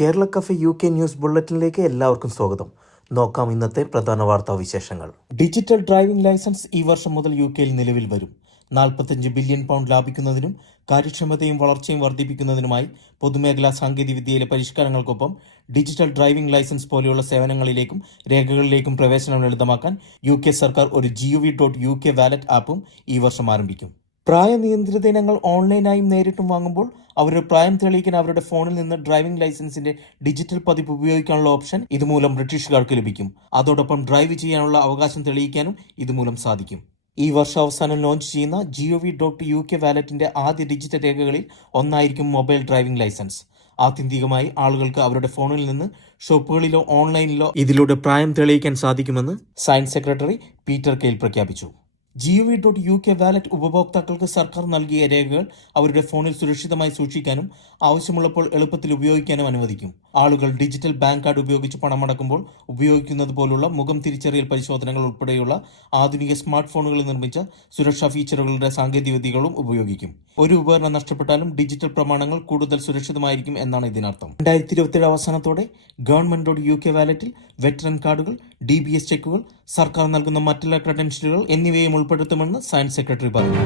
Kerala cafe UK news ബുള്ളറ്റിനിലേക്ക് എല്ലാവർക്കും സ്വാഗതം. നോക്കാം ഇന്നത്തെ പ്രധാന വാർത്താ വിശേഷങ്ങൾ. ഡിജിറ്റൽ ഡ്രൈവിംഗ് ലൈസൻസ് ഈ വർഷം മുതൽ UK നിലവിൽ വരും. 45 ബില്യൺ പൗണ്ട് ലാഭിക്കുന്നതിനും കാര്യക്ഷമതയും വളർച്ചയും വർദ്ധിപ്പിക്കുന്നതിനുമായി പൊതുമേഖലാ സാങ്കേതികവിദ്യയിലെ പരിഷ്കാരങ്ങൾക്കൊപ്പം ഡിജിറ്റൽ ഡ്രൈവിംഗ് ലൈസൻസ് പോലെയുള്ള സേവനങ്ങളിലേക്കും രേഖകളിലേക്കും പ്രവേശനം ലളിതമാക്കാൻ UK സർക്കാർ ഒരു gov.uk വാലറ്റ് ആപ്പും ഈ വർഷം ആരംഭിക്കും. പ്രായനിയന്ത്രിത ഇനങ്ങൾ ഓൺലൈനായും നേരിട്ടും വാങ്ങുമ്പോൾ അവരുടെ പ്രായം തെളിയിക്കാൻ അവരുടെ ഫോണിൽ നിന്ന് ഡ്രൈവിംഗ് ലൈസൻസിന്റെ ഡിജിറ്റൽ പതിപ്പ് ഉപയോഗിക്കാനുള്ള ഓപ്ഷൻ ഇതുമൂലം ബ്രിട്ടീഷുകാർക്ക് ലഭിക്കും. അതോടൊപ്പം ഡ്രൈവ് ചെയ്യാനുള്ള അവകാശം തെളിയിക്കാനും ഇതുമൂലം സാധിക്കും. ഈ വർഷാവസാനം ലോഞ്ച് ചെയ്യുന്ന gov.uk വാലറ്റിന്റെ ആദ്യ ഡിജിറ്റൽ രേഖകളിൽ ഒന്നായിരിക്കും മൊബൈൽ ഡ്രൈവിംഗ് ലൈസൻസ്. ആത്യന്തികമായി ആളുകൾക്ക് അവരുടെ ഫോണിൽ നിന്ന് ഷോപ്പുകളിലോ ഓൺലൈനിലോ ഇതിലൂടെ പ്രായം തെളിയിക്കാൻ സാധിക്കുമെന്ന് സയൻസ് സെക്രട്ടറി പീറ്റർ കെയിൽ പ്രഖ്യാപിച്ചു. gov.uk വാലറ്റ് ഉപഭോക്താക്കൾക്ക് സർക്കാർ നൽകിയ രേഖകൾ അവരുടെ ഫോണിൽ സുരക്ഷിതമായി സൂക്ഷിക്കാനും ആവശ്യമുള്ളപ്പോൾ എളുപ്പത്തിൽ ഉപയോഗിക്കാനും അനുവദിക്കും. ആളുകൾ ഡിജിറ്റൽ ബാങ്ക് കാർഡ് ഉപയോഗിച്ച് പണമടക്കുമ്പോൾ ഉപയോഗിക്കുന്നത് പോലുള്ള മുഖം തിരിച്ചറിയൽ പരിശോധനകൾ ഉൾപ്പെടെയുള്ള ആധുനിക സ്മാർട്ട് ഫോണുകളിൽ നിർമ്മിച്ച സുരക്ഷാ ഫീച്ചറുകളുടെ സാങ്കേതികവിദ്യകളും ഉപയോഗിക്കും. ഒരു ഉപകരണം നഷ്ടപ്പെട്ടാലും ഡിജിറ്റൽ പ്രമാണങ്ങൾ കൂടുതൽ സുരക്ഷിതമായിരിക്കും എന്നാണ് ഇതിനർത്ഥം. 2027 അവസാനത്തോടെ ഗവൺമെന്റ്.uk വാലറ്റിൽ വെറ്ററൻ കാർഡുകൾ, DBS ചെക്കുകൾ, സർക്കാർ നൽകുന്ന മറ്റുള്ള ക്രെഡൻഷ്യലുകൾ എന്നിവയും ഉൾപ്പെടുത്തുമെന്ന് സയൻസ് സെക്രട്ടറി പറഞ്ഞു.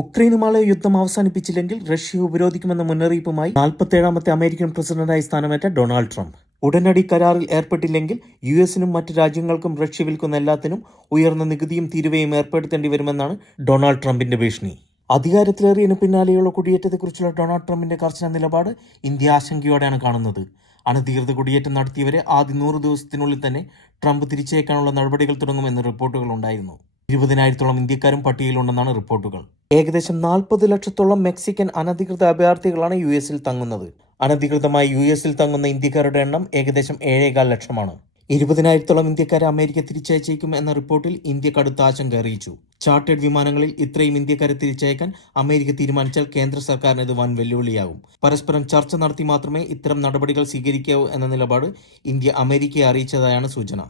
ഉക്രൈനുമായുള്ള യുദ്ധം അവസാനിപ്പിച്ചില്ലെങ്കിൽ റഷ്യ ഉപരോധിക്കുമെന്ന മുന്നറിയിപ്പുമായി 47ാമത്തെ അമേരിക്കൻ പ്രസിഡന്റായി സ്ഥാനമേറ്റ ഡൊണാൾഡ് ട്രംപ് ഉടനടി കരാറിൽ ഏർപ്പെട്ടില്ലെങ്കിൽ US-നും മറ്റ് രാജ്യങ്ങൾക്കും റഷ്യ വിൽക്കുന്ന എല്ലാത്തിനും ഉയർന്ന നികുതിയും തീരുവയും ഏർപ്പെടുത്തേണ്ടി വരുമെന്നാണ് ഡൊണാൾഡ് ട്രംപിന്റെ ഭീഷണി. അധികാരത്തിലേറിയതിനു പിന്നാലെയുള്ള കുടിയേറ്റത്തെക്കുറിച്ചുള്ള ഡൊണാൾഡ് ട്രംപിന്റെ കർശന നിലപാട് ഇന്ത്യ ആശങ്കയോടെയാണ് കാണുന്നത്. അനധികൃത കുടിയേറ്റം നടത്തിയവരെ ആദ്യ 100 ദിവസത്തിനുള്ളിൽ തന്നെ ട്രംപ് തിരിച്ചയക്കാനുള്ള നടപടികൾ തുടങ്ങുമെന്ന് റിപ്പോർട്ടുകൾ ഉണ്ടായിരുന്നു. 20,000-ഓളം ഇന്ത്യക്കാരും പട്ടികയിലുണ്ടെന്നാണ് റിപ്പോർട്ടുകൾ. ഏകദേശം 40 ലക്ഷത്തോളം മെക്സിക്കൻ അനധികൃത അഭയാർത്ഥികളാണ് US-ൽ തങ്ങുന്നത്. അനധികൃതമായി US-ൽ തങ്ങുന്ന ഇന്ത്യക്കാരുടെ എണ്ണം ഏകദേശം 7.25 ലക്ഷമാണ്. 20,000-ഓളം ഇന്ത്യക്കാരെ അമേരിക്ക തിരിച്ചയച്ചേക്കും എന്ന റിപ്പോർട്ടിൽ ഇന്ത്യ കടുത്ത ആശങ്ക അറിയിച്ചു. ചാർട്ടേഡ് വിമാനങ്ങളിൽ ഇത്രയും ഇന്ത്യക്കാരെ തിരിച്ചയക്കാൻ അമേരിക്ക തീരുമാനിച്ചാൽ കേന്ദ്ര സർക്കാരിന് ഇത് വൻ വെല്ലുവിളിയാകും. പരസ്പരം ചർച്ച നടത്തി മാത്രമേ ഇത്തരം നടപടികൾ സ്വീകരിക്കാവൂ എന്ന നിലപാട് ഇന്ത്യ അമേരിക്കയെ അറിയിച്ചതായാണ് സൂചന.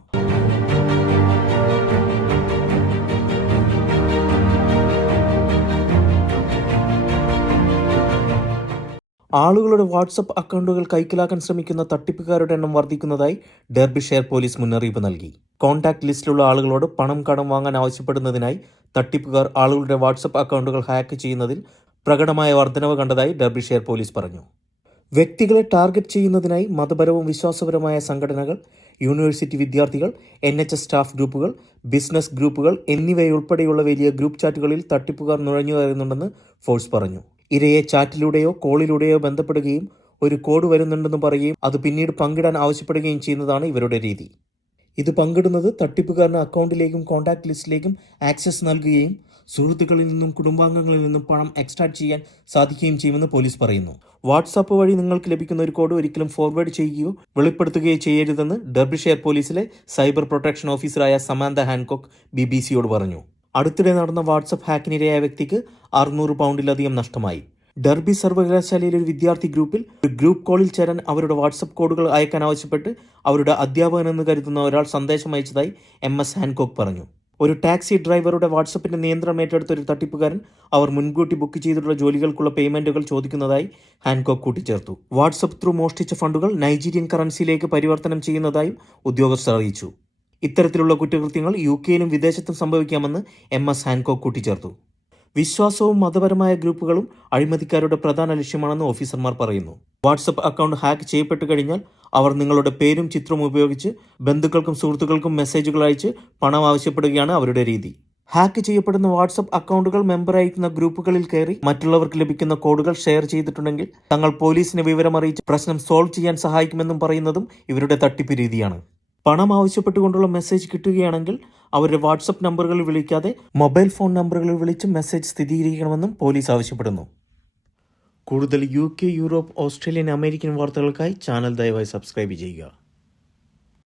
ആളുകളുടെ വാട്സപ്പ് അക്കൗണ്ടുകൾ കൈക്കലാക്കാൻ ശ്രമിക്കുന്ന തട്ടിപ്പുകാരുടെ എണ്ണം വർദ്ധിക്കുന്നതായി ഡെർബിഷെയർ പോലീസ് മുന്നറിയിപ്പ് നൽകി. കോൺടാക്ട് ലിസ്റ്റിലുള്ള ആളുകളോട് പണം കടം വാങ്ങാൻ ആവശ്യപ്പെടുന്നതിനായി തട്ടിപ്പുകാർ ആളുകളുടെ വാട്സപ്പ് അക്കൗണ്ടുകൾ ഹാക്ക് ചെയ്യുന്നതിൽ പ്രകടമായ വർധനവ് കണ്ടതായി ഡെർബിഷെയർ പോലീസ് പറഞ്ഞു. വ്യക്തികളെ ടാർഗറ്റ് ചെയ്യുന്നതിനായി മതപരവും വിശ്വാസപരമായ സംഘടനകൾ, യൂണിവേഴ്സിറ്റി വിദ്യാർത്ഥികൾ, NHS സ്റ്റാഫ് ഗ്രൂപ്പുകൾ, ബിസിനസ് ഗ്രൂപ്പുകൾ എന്നിവയുൾപ്പെടെയുള്ള വലിയ ഗ്രൂപ്പ് ചാറ്റുകളിൽ തട്ടിപ്പുകാർ നുഴഞ്ഞു കയറുന്നുണ്ടെന്ന് ഫോഴ്സ് പറഞ്ഞു. ഇരയെ ചാറ്റിലൂടെയോ കോളിലൂടെയോ ബന്ധപ്പെടുകയും ഒരു കോഡ് വരുന്നുണ്ടെന്ന് പറയുകയും അത് പിന്നീട് പങ്കിടാൻ ആവശ്യപ്പെടുകയും ചെയ്യുന്നതാണ് ഇവരുടെ രീതി. ഇത് പങ്കിടുന്നത് തട്ടിപ്പുകാരന് അക്കൗണ്ടിലേക്കും കോൺടാക്ട് ലിസ്റ്റിലേക്കും ആക്സസ് നൽകുകയും സുഹൃത്തുക്കളിൽ നിന്നും കുടുംബാംഗങ്ങളിൽ നിന്നും പണം എക്സ്ട്രാക്ട് ചെയ്യാൻ സാധിക്കുകയും ചെയ്യുമെന്ന് പോലീസ് പറയുന്നു. വാട്സാപ്പ് വഴി നിങ്ങൾക്ക് ലഭിക്കുന്ന ഒരു കോഡ് ഒരിക്കലും ഫോർവേഡ് ചെയ്യുകയോ വെളിപ്പെടുത്തുകയോ ചെയ്യരുതെന്ന് ഡെർബിഷെയർ പോലീസിലെ സൈബർ പ്രൊട്ടക്ഷൻ ഓഫീസറായ സമാന്ത ഹാൻകോക്ക് BBC-യോട് പറഞ്ഞു. അടുത്തിടെ നടന്ന വാട്സപ്പ് ഹാക്കിനിരയായ വ്യക്തിക്ക് 600 പൗണ്ടിലധികം നഷ്ടമായി. ഡെർബി സർവകലാശാലയിലെ ഒരു വിദ്യാർത്ഥി ഗ്രൂപ്പിൽ ഒരു ഗ്രൂപ്പ് കോളിൽ ചേരാൻ അവരുടെ വാട്സപ്പ് കോഡുകൾ അയക്കാൻ ആവശ്യപ്പെട്ട് അവരുടെ അധ്യാപകനെന്ന് കരുതുന്ന ഒരാൾ സന്ദേശം അയച്ചതായി MS ഹാൻകോക്ക് പറഞ്ഞു. ഒരു ടാക്സി ഡ്രൈവറുടെ വാട്സപ്പിന്റെ നിയന്ത്രണം ഏറ്റെടുത്ത ഒരു തട്ടിപ്പുകാരൻ അവർ മുൻകൂട്ടി ബുക്ക് ചെയ്തിട്ടുള്ള ജോലികൾക്കുള്ള പേയ്മെന്റുകൾ ചോദിക്കുന്നതായി ഹാൻകോക്ക് കൂട്ടിച്ചേർത്തു. വാട്സപ്പ് ത്രൂ മോഷ്ടിച്ച ഫണ്ടുകൾ നൈജീരിയൻ കറൻസിയിലേക്ക് പരിവർത്തനം ചെയ്യുന്നതായും ഉദ്യോഗസ്ഥർ അറിയിച്ചു. ഇത്തരത്തിലുള്ള കുറ്റകൃത്യങ്ങൾ UK-യിലും വിദേശത്തും സംഭവിക്കാമെന്ന് MS ഹാൻകോക്ക് കൂട്ടിച്ചേർത്തു. വിശ്വാസവും മതപരമായ ഗ്രൂപ്പുകളും അഴിമതിക്കാരുടെ പ്രധാന ലക്ഷ്യമാണെന്ന് ഓഫീസർമാർ പറയുന്നു. വാട്സപ്പ് അക്കൗണ്ട് ഹാക്ക് ചെയ്യപ്പെട്ടു കഴിഞ്ഞാൽ അവർ നിങ്ങളുടെ പേരും ചിത്രവും ഉപയോഗിച്ച് ബന്ധുക്കൾക്കും സുഹൃത്തുക്കൾക്കും മെസ്സേജുകൾ അയച്ച് പണം ആവശ്യപ്പെടുകയാണ് അവരുടെ രീതി. ഹാക്ക് ചെയ്യപ്പെടുന്ന വാട്സപ്പ് അക്കൗണ്ടുകൾ മെമ്പർ അയക്കുന്ന ഗ്രൂപ്പുകളിൽ കയറി മറ്റുള്ളവർക്ക് ലഭിക്കുന്ന കോഡുകൾ ഷെയർ ചെയ്തിട്ടുണ്ടെങ്കിൽ തങ്ങൾ പോലീസിനെ വിവരമറിയിച്ച് പ്രശ്നം സോൾവ് ചെയ്യാൻ സഹായിക്കുമെന്നും പറയുന്നതും ഇവരുടെ തട്ടിപ്പ് രീതിയാണ്. പണം ആവശ്യപ്പെട്ടുകൊണ്ടുള്ള മെസ്സേജ് കിട്ടുകയാണെങ്കിൽ അവരുടെ വാട്സപ്പ് നമ്പറുകളിൽ വിളിക്കാതെ മൊബൈൽ ഫോൺ നമ്പറുകളിൽ വിളിച്ച് മെസ്സേജ് സ്ഥിരീകരിക്കണമെന്നും പോലീസ് ആവശ്യപ്പെടുന്നു. കൂടുതൽ UK, യൂറോപ്പ്, ഓസ്ട്രേലിയൻ, അമേരിക്കൻ വാർത്തകൾക്കായി ചാനൽ ദയവായി സബ്സ്ക്രൈബ് ചെയ്യുക.